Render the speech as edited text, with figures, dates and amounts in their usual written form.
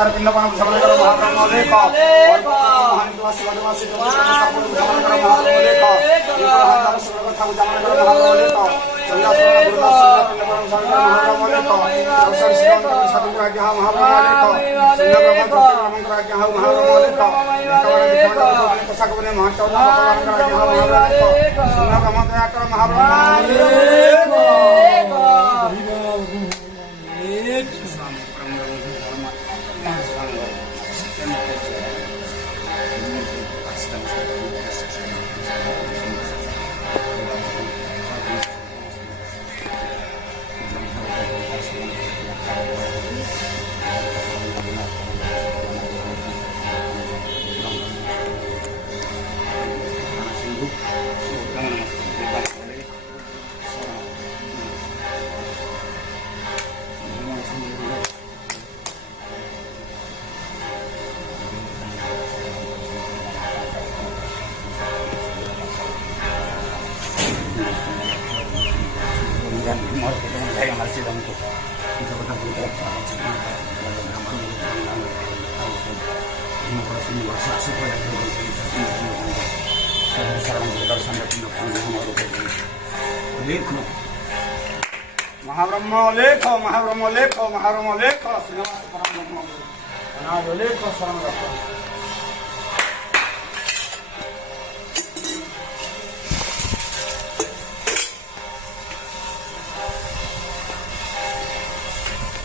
তার পিণ্ডপান উদ্ধাপন করো মহাব্রহ্ম লেখ মহানিবাসী বাদবাসী উদ্ধাপন করো মহাব্রহ্ম লেখ কথা উদ্ধাপন করো মহাব্রহ্ম লেখ চন্দ্রাসন দুর্দর্শন পিণ্ডপান উদ্ধাপন করো মহাব্রহ্ম লেখ অবসর সিদ্ধান্ত সাধু রাজ্ঞা মহাব্রহ্ম লেখ সিংহব্রহ্ম রাজ্ঞা মহাব্রহ্ম লেখ পোশাকবনে মহাচৌদ্র রাজ্ঞা মহাব্রহ্ম লেখ সিংহব্রহ্ম দয়া করো মহাব্রহ্ম লেখ মহাব্রহ্ম লেখ মহাব্রহ্ম লেখ মহাব্রহ্ম লেখ লেখ শরণ